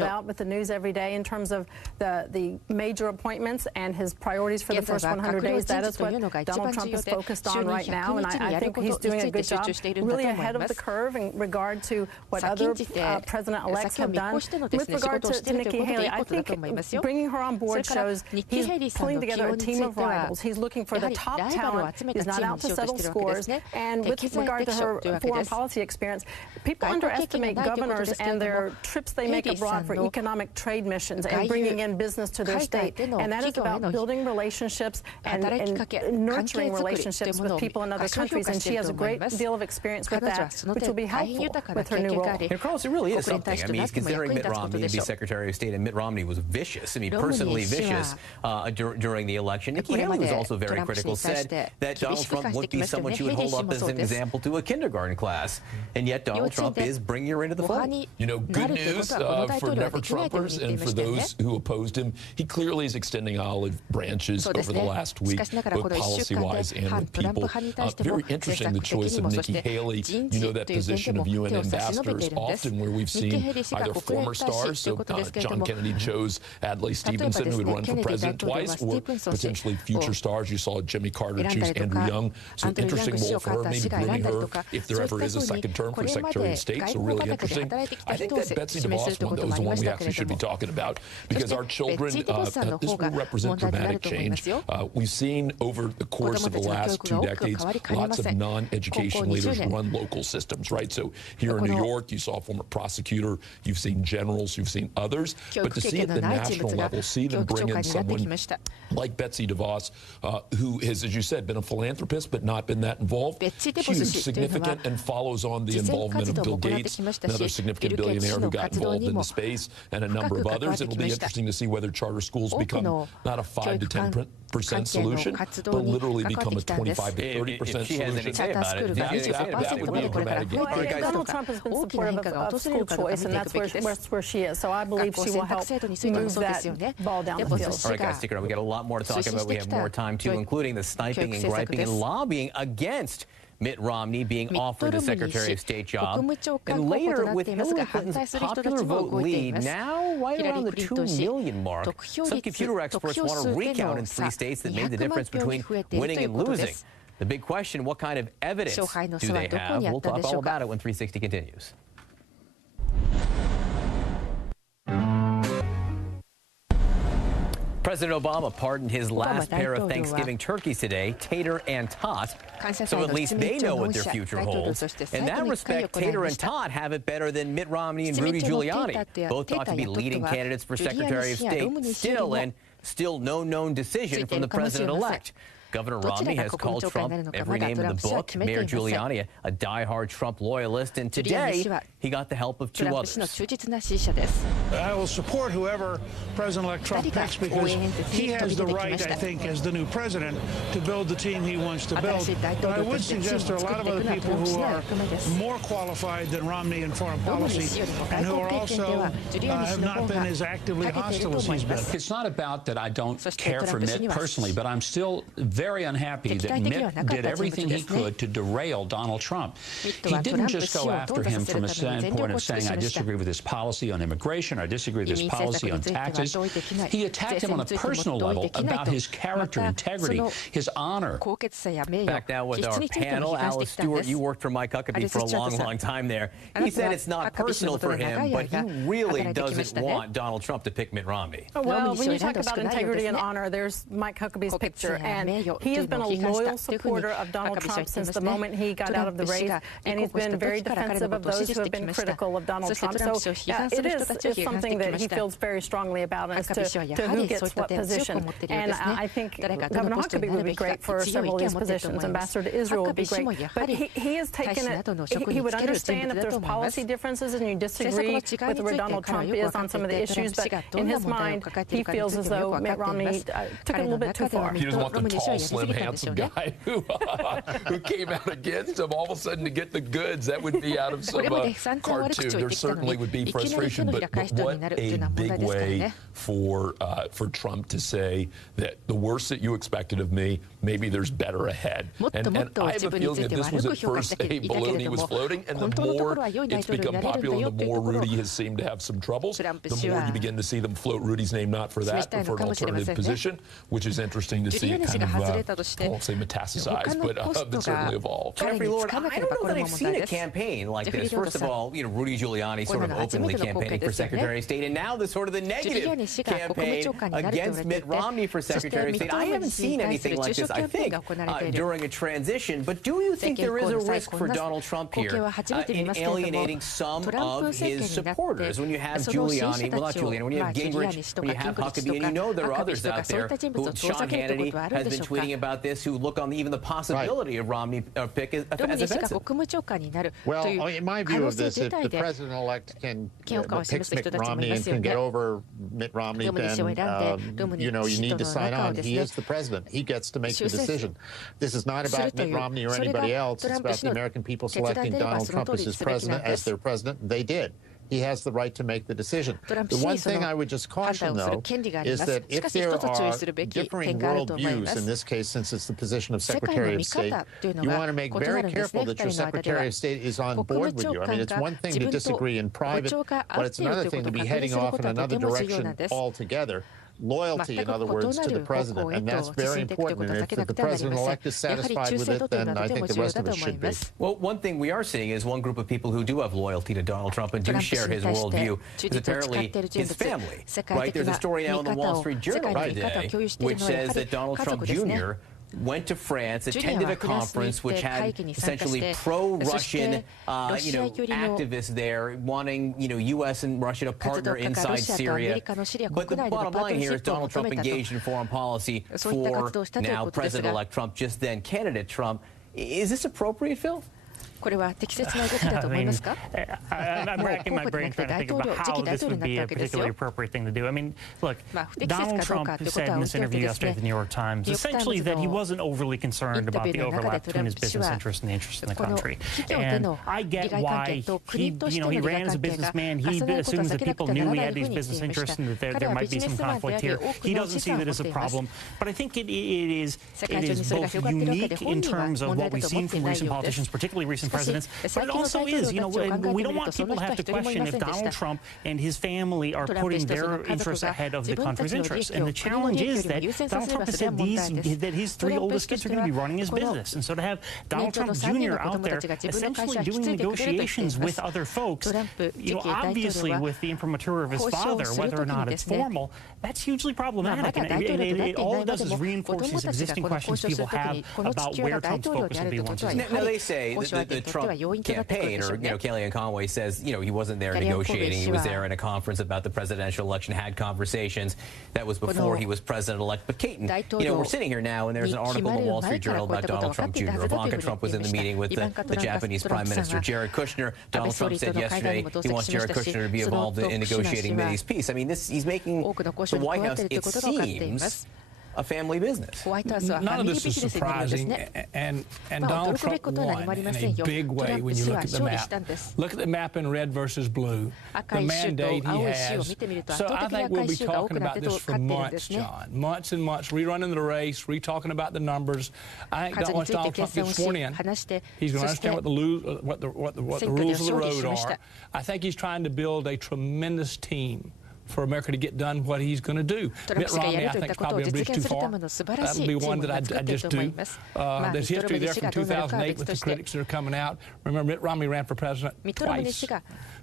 rolled out with the news every day in terms of the major appointments and his priorities for the first 100 days. That is what Donald Trump is focused on right now, and I think he's doing a good job, really ahead of the curve in regard to what other president-elects have done. With regard to Nikki Haley, I think bringing her on board shows he's pulling together a team of rivals. He's looking for the top talent. He's not out to settle scores. And with regard to her foreign policy experience, people underestimate governors and their trips they make abroad for economic trade missions and bringing in business to their state. And that is about building relationships and nurturing relationships with people in other countries. And she has a great deal of experience with that, which will be helpful with her new role. And Carlos, it really is something. I mean, he's considering Mitt Romney to be Secretary of State, and Mitt Romney was vicious. I mean, personally vicious during the election. Nikki Haley was also very critical, said that Donald Trump would be someone she would hold up as an example to a kindergarten class. And yet Donald Trump is bringing her into the fold. You know, good news for never-Trumpers and for those who opposed him. He clearly is extending olive branches over the last week, both policy-wise and with people. Very interesting, the choice of Nikki Haley. You know, that position of UN ambassador is often where we've seen either former stars, so John Kennedy chose Adlai Stevenson, who would run for president twice, or potentially future stars. You saw Jimmy Carter choose Andrew Young. So interesting role for her, maybe bringing her, if there ever is a second term for Secretary of State. So really interesting. I think that Betsy DeVos one, though, is the one we actually should be talking about, because our children, this will represent dramatic change. We've seen over the course of the last 2 decades, lots of non-education leaders run local systems, right? So here in New York, you saw a former prosecutor, you've seen generals, you've seen others, but to see at the national level, see them bring in someone like Betsy DeVos, who has, as you said, been a philanthropist, but not been that involved, huge, significant, and follows on the involvement of Bill Gates, another significant billionaire who got involved in the space, and a number of others. It'll be interesting to see whether charter schools become not a 5 to 10% solution, but literally become a 25 to 30% solution. That would be a dramatic game. Donald Trump has been supportive of school choice, and that's where she is. So I believe she will help move that ball down the field. All right, guys, stick around. We got a lot more to talk about. We have more time, too, including the sniping and griping and lobbying against Mitt Romney being offered the Secretary of State job. And later, with Hillary Clinton's popular vote lead now right around the 2 million mark, some computer experts want to recount in 3 states that made the difference between winning and losing. The big question, what kind of evidence do they have? We'll talk all about it when 360 continues. President Obama pardoned his last pair of Thanksgiving turkeys today, Tater and Tot, so at least they know what their future holds. In that respect, Tater and Tot have it better than Mitt Romney and Rudy Giuliani, both thought to be leading candidates for Secretary of State. Still no known decision from the president-elect. Governor Romney has called Trump every name in the book, Mayor Giuliani a die-hard Trump loyalist, and today he got the help of 2 others. I will support whoever President-elect Trump picks, because he has the right, I think, as the new president, to build the team he wants to build. But I would suggest there are a lot of other people who are more qualified than Romney in foreign policy, and who are also have not been as actively hostile as he's been. It's not about that I don't care for Mitt personally, but I'm still very unhappy that Mitt did everything he could to derail Donald Trump. He didn't just go after him from a standpoint of saying, I disagree with his policy on immigration, I disagree with his policy on taxes. He attacked him on a personal level about his character, integrity, his honor. Back now with our panel, Alice Stewart, you worked for Mike Huckabee for a long time there. He said it's not personal for him, but he really doesn't want Donald Trump to pick Mitt Romney. Well, when you talk about integrity and honor, there's Mike Huckabee's picture, and he has been a loyal supporter of Donald Trump since the moment he got out of the race, and he's been very defensive of those who have been critical of Donald Trump. So yeah, it is something that he feels very strongly about as to who gets what position. And I think Governor Huckabee would be great for several of these positions. Ambassador to Israel would be great. But he has taken it, he would understand if there's policy differences and you disagree with where Donald Trump is on some of the issues, but in his mind, he feels as though Mitt Romney took it a little bit too far. He doesn't want the tall tall, slim, handsome guy who came out against him, all of a sudden to get the goods, that would be out of some cartoon. There certainly would be frustration, but what a big way for Trump to say that the worst that you expected of me, maybe there's better ahead. And I have a feeling that this was at first a balloon he was floating, and the more it's become popular, the more Rudy has seemed to have some troubles. The more you begin to see them float Rudy's name, not for that, but for an alternative position, which is interesting to see it kind of, I won't say metastasize, but certainly evolve. Jeffrey Lord, I don't know that I've seen a campaign like this. First of all, Rudy Giuliani sort of openly campaigning for Secretary of State, and now the sort of the negative campaign against Mitt Romney for Secretary of State. I haven't seen anything like this, I think, during a transition. But do you think there is a risk for Donald Trump here in alienating some of his supporters? When you have Giuliani, well, not Giuliani, when you have Gingrich, when you have Huckabee, and you know there are others out there who, Sean Hannity has been tweeting about this, who look on even the possibility of Romney pick as offensive. Well, in my view of this, if the president-elect can pick Mitt Romney and can get over Mitt Romney, then, you need to sign on. He is the president. He gets to make the decision. This is not about Mitt Romney or anybody else. It's about the American people selecting Donald Trump as their president. They did. He has the right to make the decision. The one thing I would just caution, though, is that if there are differing worldviews, in this case, since it's the position of Secretary of State, you want to make very careful that your Secretary of State is on board with you. I mean, it's one thing to disagree in private, but it's another thing to be heading off in another direction altogether. Loyalty, in other words, to the president, and that's very important. And if the president-elect is satisfied with it, then I think the rest of us should be. Well, one thing we are seeing is one group of people who do have loyalty to Donald Trump and do share his worldview is apparently his family. Right? There's a story now in the Wall Street Journal today which says that Donald Trump Jr. went to France, attended a conference which had essentially pro-Russian, activists there wanting, U.S. and Russia to partner inside Syria. But the bottom line here is Donald Trump engaged in foreign policy for now President-elect Trump, just then candidate Trump. Is this appropriate, Phil? I'm racking my brain trying to think about how this would be a particularly appropriate thing to do. I mean, look, Donald Trump said in this interview yesterday at the New York Times essentially that he wasn't overly concerned about the overlap between his business interests and the interests in the country. And I get why he ran as a businessman. He assumes that people knew he had these business interests and that there might be some conflict here. He doesn't see that as a problem. But I think it is both unique in terms of what we've seen from recent politicians, particularly recent presidents, but it also is, we don't want people to have to question if Donald Trump and his family are putting their interests ahead of the country's interests. And the challenge is that Donald Trump has said that his three oldest kids are going to be running his business. And so to have Donald Trump Jr. out there essentially doing negotiations with other folks, obviously with the imprimatur of his father, whether or not it's formal, that's hugely problematic. And all it does is reinforce these existing questions people have about where Trump's focus will be once he's in. Now, they say that the Trump campaign, or Kellyanne Conway says, he wasn't there negotiating. He was there at a conference about the presidential election, had conversations. That was before he was president-elect. But Kaiten, we're sitting here now, and there's an article in the Wall Street Journal about Donald Trump Jr. Ivanka Trump was in the meeting with the Japanese Prime Minister Jared Kushner. Donald Trump said yesterday he wants Jared Kushner to be involved in negotiating Mideast peace. I mean, he's making the White House, it seems, a family business. None of this is surprising, and Donald Trump won in a big way when you look at the map. Look at the map in red versus blue, the mandate he has. So I think we'll be talking about this for months, John. Months and months, rerunning the race, re-talking about the numbers. I think once Donald Trump gets sworn in, he's going to understand what the rules of the road are. I think he's trying to build a tremendous team for America to get done what he's going to do. Mitt Romney, I think, is probably a bridge too far. That would be one that I just do. There's history there from 2008 with the critics that are coming out. Remember, Mitt Romney ran for president twice.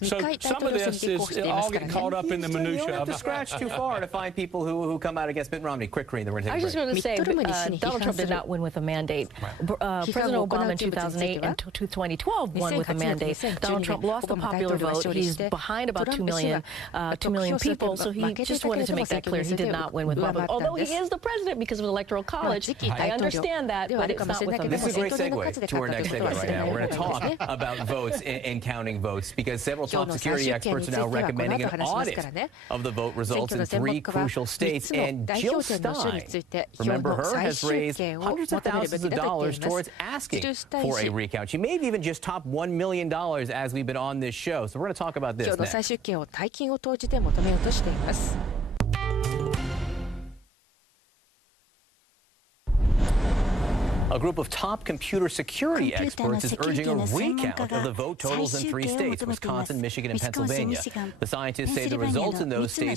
So some of this is all getting caught up in the minutiae. You don't have to scratch too far to find people who come out against Mitt Romney. Quick, Karine, then we're going to take a break. I was just going to say, Donald Trump did not win with a mandate. President Obama in 2008 and 2012 won with a mandate. Donald Trump lost the popular vote. He's behind about 2 million people. people, so he just wanted to make that clear. He did not win with Bob. Although he is the president because of the Electoral College, I understand that, but it's not with them. This is a great segue to our next segment right now. We're going to talk about votes and counting votes because several top security experts are now recommending an audit of the vote results in 3 crucial states. And Jill Stein, remember her, has raised hundreds of thousands of dollars towards asking for a recount. She may have even just topped $1 million as we've been on this show. So we're going to talk about this next. A group of top computer security experts is urging a recount of the vote totals in 3 states, Wisconsin, Michigan, and Pennsylvania. The scientists say the results in those states